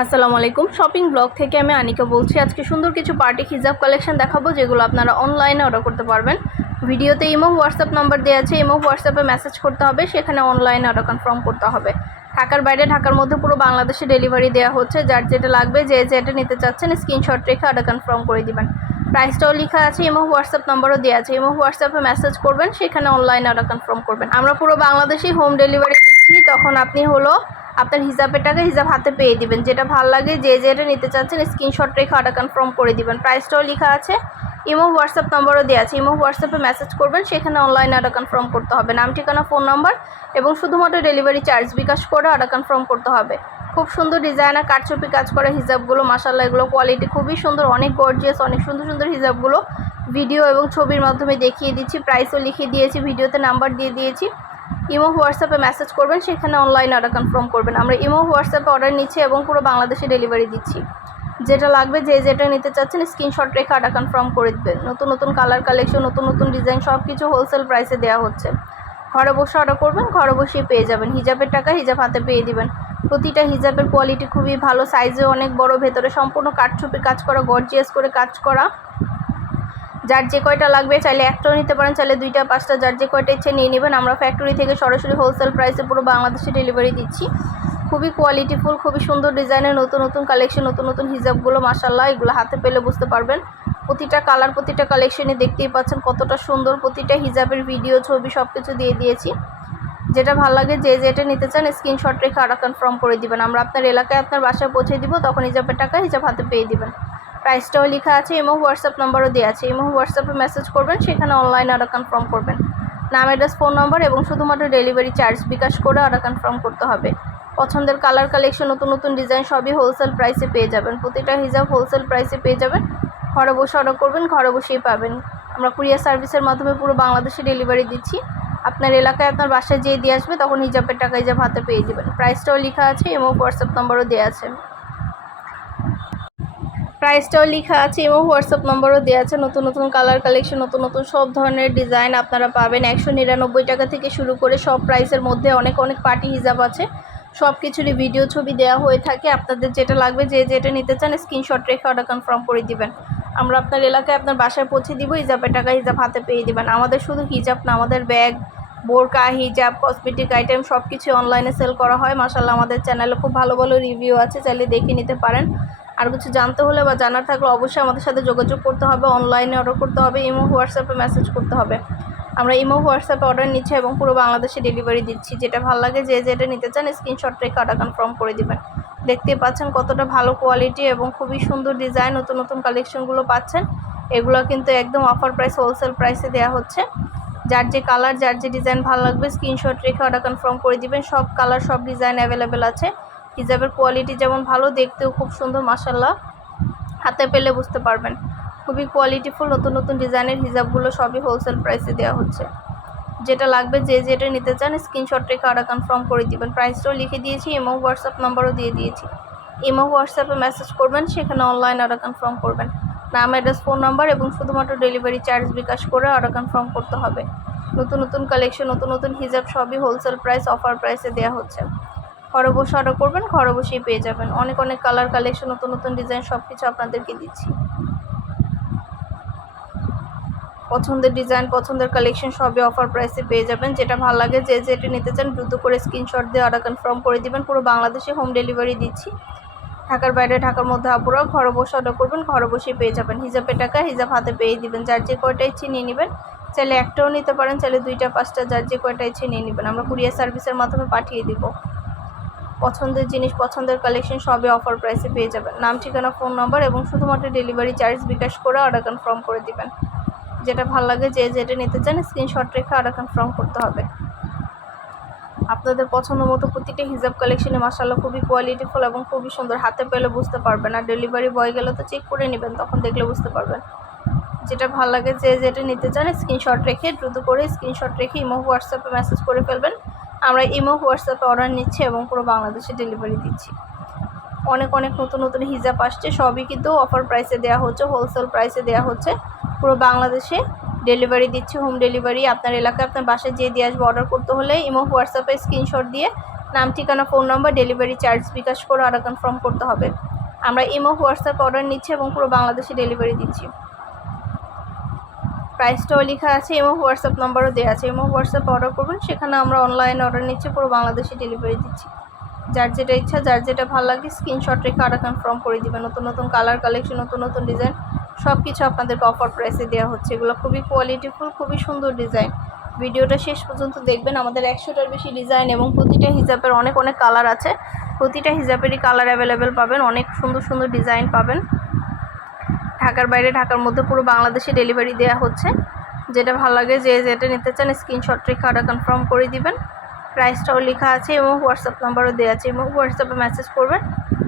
আসসালামু আলাইকুম। Shopping blog থেকে আমি আনিকা বলছি। আজকে সুন্দর কিছু পার্টি হিজাব কালেকশন দেখাবো, যেগুলো আপনারা অনলাইনে অর্ডার করতে পারবেন। ভিডিওতে ইমো হোয়াটসঅ্যাপ নাম্বার দেওয়া আছে। ইমো হোয়াটসঅ্যাপে মেসেজ করতে হবে। সেখানে অনলাইনে অর্ডার কনফার্ম করতে হবে। ঢাকার বাইরে, ঢাকার মধ্যে পুরো বাংলাদেশে ডেলিভারি দেওয়া হচ্ছে। যার যেটা লাগবে, যে যেটা নিতে চাচ্ছেন স্ক্রিনশট রেখে অর্ডার কনফার্ম করে দিবেন। প্রাইসটাও লেখা আছে, ইমো হোয়াটসঅ্যাপ নাম্বারও দেওয়া আছে। ইমো হোয়াটসঅ্যাপে মেসেজ করবেন, সেখানে অনলাইনে অর্ডার কনফার্ম করবেন। আমরা পুরো বাংলাদেশেই হোম ডেলিভারি দিচ্ছি। তখন আপনি হলো আপনার হিসাবের টাকা হিসাব হাতে পেয়ে দিবেন। যেটা ভালো লাগে, যে যেটা নিতে চাচ্ছেন স্ক্রিনশট রেখে অর্ডার কনফার্ম করে দিবেন। প্রাইসটাও লেখা আছে, ইমো হোয়াটসঅ্যাপ নম্বরও দেওয়া আছে। ইমো হোয়াটসঅ্যাপে মেসেজ করবেন, সেখানে অনলাইনে অর্ডার কনফার্ম করতে হবে। নাম, ঠিকানা ফোন নম্বর এবং শুধুমাত্র ডেলিভারি চার্জ বিকাশ করে অর্ডার কনফার্ম করতে হবে। খুব সুন্দর ডিজাইনার কাটচুপি কাজ করা হিজাবগুলো মাসাল্লাহ এগুলো কোয়ালিটি খুবই সুন্দর, অনেক গর্জিয়াস অনেক সুন্দর সুন্দর হিজাবগুলো ভিডিও এবং ছবির মাধ্যমে দেখিয়ে দিচ্ছি প্রাইসও লিখিয়ে দিয়েছি ভিডিওতে নাম্বার দিয়ে দিয়েছি। ইমো হোয়াটসঅ্যাপে মেসেজ করবেন, সেখানে অনলাইন অর্ডার কনফার্ম করবেন। আমরা ইমো হোয়াটসঅ্যাপে অর্ডার নিচ্ছি এবং পুরো বাংলাদেশে ডেলিভারি দিচ্ছি। যেটা লাগবে, যে যেটা নিতে চাচ্ছেন স্ক্রিনশট রেখে অর্ডার কনফার্ম করে দেবেন। নতুন নতুন কালার কালেকশন নতুন নতুন ডিজাইন সব কিছু হোলসেল প্রাইসে দেওয়া হচ্ছে। ঘরে বসে অর্ডার করবেন, ঘরে বসেই পেয়ে যাবেন। হিজাবের টাকা হিজাব হাতে পেয়ে দিবেন। প্রতিটা হিজাবের কোয়ালিটি খুবই ভালো সাইজে অনেক বড়, ভেতরে সম্পূর্ণ কাঠছুপি কাজ করা গর্জিয়াস করে কাজ করা। যার যে কয়টা লাগবে চাইলে একটাও নিতে পারেন, চাইলে দুইটা, পাঁচটা, যার যে কয়টা ইচ্ছে নিয়ে নেবেন। আমরা ফ্যাক্টরি থেকে সরাসরি হোলসেল প্রাইসে পুরো বাংলাদেশে ডেলিভারি দিচ্ছি। খুবই কোয়ালিটিফুল খুবই সুন্দর ডিজাইনের নতুন নতুন কালেকশন নতুন নতুন হিজাবগুলো মাসাল্লাহ এগুলো হাতে পেলে বুঝতে পারবেন। প্রতিটা কালার প্রতিটা কালেকশনে দেখতেই পাচ্ছেন কতটা সুন্দর, প্রতিটা হিজাবের ভিডিও ছবি সব কিছু দিয়ে দিয়েছি। যেটা ভালো লাগে, যে যেটা নিতে চান স্ক্রিনশট রেখে আরও কনফার্ম করে দিবেন। আমরা আপনার এলাকায় আপনার বাসায় পৌঁছে দিব, তখন হিজাবের টাকা হিজাব হাতে পেয়ে দিবেন। প্রাইসটাও লেখা আছে এমও হোয়াটসঅ্যাপ নাম্বারও দেওয়া আছে। এমও হোয়াটসঅ্যাপে মেসেজ করবেন, সেখানে অনলাইন অর্ডার কনফার্ম করবেন। নাম অ্যাড্রেস ফোন নম্বর এবং শুধুমাত্র ডেলিভারি চার্জ বিকাশ করে অর্ডার কনফার্ম করতে হবে। পছন্দের কালার কালেকশন নতুন নতুন ডিজাইন সবই হোলসেল প্রাইসে পেয়ে যাবেন। প্রতিটা হিজাব হোলসেল প্রাইসে পেয়ে যাবেন। ঘরে বসে অর্ডার করবেন, ঘরে বসেই পাবেন। আমরা কুরিয়ার সার্ভিসের মাধ্যমে পুরো বাংলাদেশে ডেলিভারি দিচ্ছি। আপনার এলাকায় আপনার বাসায় যেয়ে দিয়ে আসবে, তখন হিজাবের টাকা হিজাব হাতে পেয়ে যাবেন। প্রাইসটাও লেখা আছে এবং হোয়াটসঅ্যাপ নম্বরও দেওয়া আছে। প্রাইসটাও লেখা আছে এবং হোয়াটসঅ্যাপ নম্বরও দেওয়া আছে। নতুন নতুন কালার কালেকশন নতুন নতুন সব ধরনের ডিজাইন আপনারা পাবেন। একশো নিরানব্বই টাকা থেকে শুরু করে সব প্রাইসের মধ্যে অনেক অনেক পার্টি হিসাব আছে। সব কিছুরই ভিডিও ছবি দেওয়া হয়ে থাকে। আপনাদের যেটা লাগবে, যে যেটা নিতে চান স্ক্রিনশট রেখে অর্ডার কনফার্ম করে দিবেন। আমরা আপনার এলাকায় আপনার বাসায় পৌঁছে দিব হিজাবের টাকা হিজাব হাতে পেয়ে দিবেন। আমাদের শুধু হিজাব না, আমাদের ব্যাগ বোরকা, হিজাব কসমেটিক আইটেম সব কিছু অনলাইনে সেল করা হয়। মাসাল্লাহ আমাদের চ্যানেলে খুব ভালো ভালো রিভিউ আছে। চাইলে দেখে নিতে পারেন। আর কিছু জানতে হলে বা জানার থাকলে অবশ্যই আমাদের সাথে যোগাযোগ করতে হবে অনলাইনে অর্ডার করতে হবে, ইমো হোয়াটসঅ্যাপে মেসেজ করতে হবে। আমরা ইমো হোয়াটসঅ্যাপে অর্ডার নিচ্ছি এবং পুরো বাংলাদেশে ডেলিভারি দিচ্ছি। যেটা ভালো লাগে, যে যেটা নিতে চান স্ক্রিনশট রেখে অর্ডার কনফার্ম করে দিবেন। দেখতে পাচ্ছেন কতটা ভালো কোয়ালিটি এবং খুবই সুন্দর ডিজাইন নতুন নতুন কালেকশনগুলো পাচ্ছেন। এগুলো কিন্তু একদম অফার প্রাইস হোলসেল প্রাইসে দেওয়া হচ্ছে। যার যে কালার যার যে ডিজাইন ভালো লাগবে স্ক্রিনশট রেখে অর্ডার কনফার্ম করে দিবেন। সব কালার সব ডিজাইন অ্যাভেলেবেল আছে। হিজাবের কোয়ালিটি যেমন ভালো, দেখতেও খুব সুন্দর মাসাল্লাহ হাতে পেলে বুঝতে পারবেন। খুবই কোয়ালিটিফুল নতুন নতুন ডিজাইনের হিজাবগুলো সবই হোলসেল প্রাইসে দেওয়া হচ্ছে। যেটা লাগবে, যে যেটা নিতে চান স্ক্রিনশট রেখে অর্ডার কনফার্ম করে দিবেন। প্রাইসটাও লিখে দিয়েছি ইমো হোয়াটসঅ্যাপ নাম্বারও দিয়ে দিয়েছি। ইমো হোয়াটসঅ্যাপে মেসেজ করবেন, সেখানে অনলাইন অর্ডার কনফার্ম করবেন। নাম অ্যাড্রেস ফোন নাম্বার এবং শুধুমাত্র ডেলিভারি চার্জ বিকাশ করে অর্ডার কনফার্ম করতে হবে। নতুন নতুন কালেকশন নতুন নতুন হিজাব সবই হোলসেল প্রাইস অফার প্রাইসে দেওয়া হচ্ছে। ঘরে বসে অর্ডার করবেন, ঘরে বসেই পেয়ে যাবেন। অনেক অনেক কালার কালেকশন নতুন নতুন ডিজাইন সব কিছু আপনাদেরকে দিচ্ছি। পছন্দের ডিজাইন পছন্দের কালেকশন সবই অফার প্রাইসে পেয়ে যাবেন। যেটা ভালো লাগে, যে যেটা নিতে চান, দ্রুত করে স্ক্রিনশট দিয়ে অর্ডার কনফার্ম করে দিবেন। পুরো বাংলাদেশে হোম ডেলিভারি দিচ্ছি। ঢাকার বাইরে, ঢাকার মধ্যে আপুরা ঘরে বসে অর্ডার করবেন, ঘরে বসেই পেয়ে যাবেন। হিজাবের টাকা হিজাব হাতে পেয়ে দিবেন। যার যে কয়টা ইচ্ছে নিয়ে নেবেন, চাইলে একটাও নিতে পারেন, চাইলে দুইটা, পাঁচটা, যার যে কয়টা ইচ্ছে নিয়ে নেবেন। আমরা কুরিয়ার সার্ভিসের মাধ্যমে পাঠিয়ে দিব। পছন্দের জিনিস, পছন্দের কালেকশন সবই অফার প্রাইসে পেয়ে যাবেন। নাম, ঠিকানা ফোন নম্বর এবং শুধুমাত্র ডেলিভারি চার্জ বিকাশ করে অর্ডার কনফার্ম করে দিবেন। যেটা ভালো লাগে, যে যেটা নিতে চান স্ক্রিনশট রেখে অর্ডার কনফার্ম করতে হবে। আপনাদের পছন্দ মতো প্রতিটা হিজাব কালেকশনে মাসাল্লাহ খুবই কোয়ালিটিফুল এবং খুবই সুন্দর। হাতে পেলে বুঝতে পারবেন, আর ডেলিভারি বয় গেলে তো চেক করে নেবেন, তখন দেখলে বুঝতে পারবেন। যেটা ভালো লাগে, যে যেটা নিতে চান স্ক্রিনশট রেখে দ্রুত করে স্ক্রিনশট রেখে ইমো, হোয়াটসঅ্যাপে মেসেজ করে ফেলবেন। আমরা ইমো, হোয়াটসঅ্যাপে অর্ডার নিচ্ছি এবং পুরো বাংলাদেশে ডেলিভারি দিচ্ছি। অনেক অনেক নতুন নতুন হিজাব আসছে। সবই কিন্তু অফার প্রাইসে দেওয়া হচ্ছে হোলসেল প্রাইসে দেওয়া হচ্ছে। পুরো বাংলাদেশে ডেলিভারি দিচ্ছি হোম ডেলিভারি আপনার এলাকায় আপনার বাসায় যেয়ে দিয়ে আসবে অর্ডার করতে হলে ইমো, হোয়াটসঅ্যাপে স্ক্রিনশট দিয়ে নাম, ঠিকানা ফোন নম্বর ডেলিভারি চার্জ বিকাশ করে অর্ডার কনফার্ম করতে হবে। আমরা ইমো, হোয়াটসঅ্যাপ অর্ডার নিচ্ছি এবং পুরো বাংলাদেশে ডেলিভারি দিচ্ছি। প্রাইসটাও লেখা আছে এবং হোয়াটসঅ্যাপ নাম্বারও দেওয়া আছে। এবং হোয়াটসঅ্যাপ অর্ডার করবেন, সেখানে আমরা অনলাইনে অর্ডার নিচ্ছি, পুরো বাংলাদেশে ডেলিভারি দিচ্ছি। যার যেটা ইচ্ছা, যার যেটা ভালো লাগে স্ক্রিনশট রেখে অর্ডার কনফার্ম করে দিবেন। নতুন নতুন কালার কালেকশন নতুন নতুন ডিজাইন সব কিছু আপনাদেরকে অফার প্রাইসে দেওয়া হচ্ছে। এগুলো খুবই কোয়ালিটিফুল খুবই সুন্দর ডিজাইন ভিডিওটা শেষ পর্যন্ত দেখবেন। আমাদের একশোটার বেশি ডিজাইন এবং প্রতিটা হিজাবের অনেক অনেক কালার আছে। প্রতিটা হিজাবেরই কালার অ্যাভেলেবেল পাবেন। অনেক সুন্দর সুন্দর ডিজাইন পাবেন। ঢাকার বাইরে, ঢাকার মধ্যে পুরো বাংলাদেশে ডেলিভারি দেওয়া হচ্ছে। যেটা ভালো লাগে যে যেটা নিতে চান স্ক্রিনশট রেখে অর্ডার কনফার্ম করে দিবেন। প্রাইসটাও লেখা আছে এবং হোয়াটসঅ্যাপ নাম্বারও দেওয়া আছে। এবং হোয়াটসঅ্যাপে মেসেজ করবেন,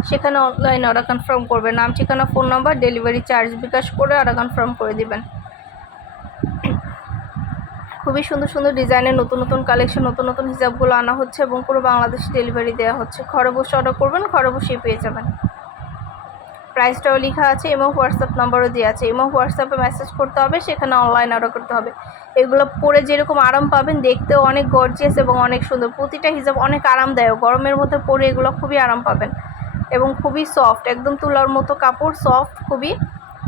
সেখানে অনলাইনে অর্ডার কনফার্ম করবেন। নাম, ঠিকানা phone number delivery charge bKash করে অর্ডার কনফার্ম করে দিবেন। খুবই সুন্দর সুন্দর ডিজাইনের নতুন নতুন কালেকশন নতুন নতুন হিসাবগুলো আনা হচ্ছে এবং পুরো বাংলাদেশে ডেলিভারি দেওয়া হচ্ছে। ঘরে বসে অর্ডার করবেন, ঘরে বসেই পেয়ে যাবেন। প্রাইসটাও লেখা আছে এবং হোয়াটসঅ্যাপ নাম্বারও দেওয়া আছে এবং হোয়াটসঅ্যাপে মেসেজ করতে হবে, সেখানে অনলাইন অর্ডার করতে হবে। এগুলো পরে যেরকম আরাম পাবেন, দেখতেও অনেক গর্জিয়াস এবং অনেক সুন্দর। প্রতিটা হিসাব অনেক আরামদায়ক, গরমের মধ্যে পরে এগুলো খুবই আরাম পাবেন এবং খুবই সফট একদম তুলার মতো কাপড় সফট খুবই।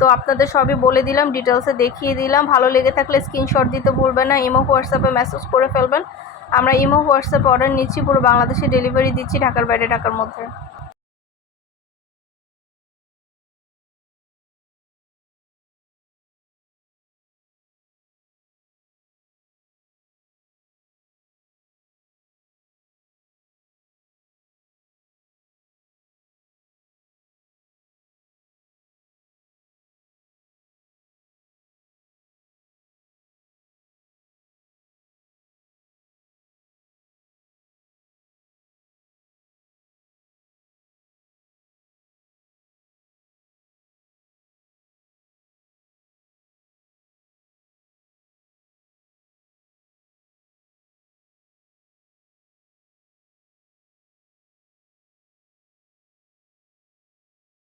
তো আপনাদের সবই বলে দিলাম ডিটেলসে দেখিয়ে দিলাম। ভালো লেগে থাকলে স্ক্রিনশট দিতে ভুলবেন না ইমো হোয়াটসঅ্যাপে মেসেজ করে ফেলবেন। আমরা ইমো হোয়াটসঅ্যাপে অর্ডার নিচ্ছি, পুরো বাংলাদেশে ডেলিভারি দিচ্ছি ঢাকার বাইরে, ঢাকার মধ্যে।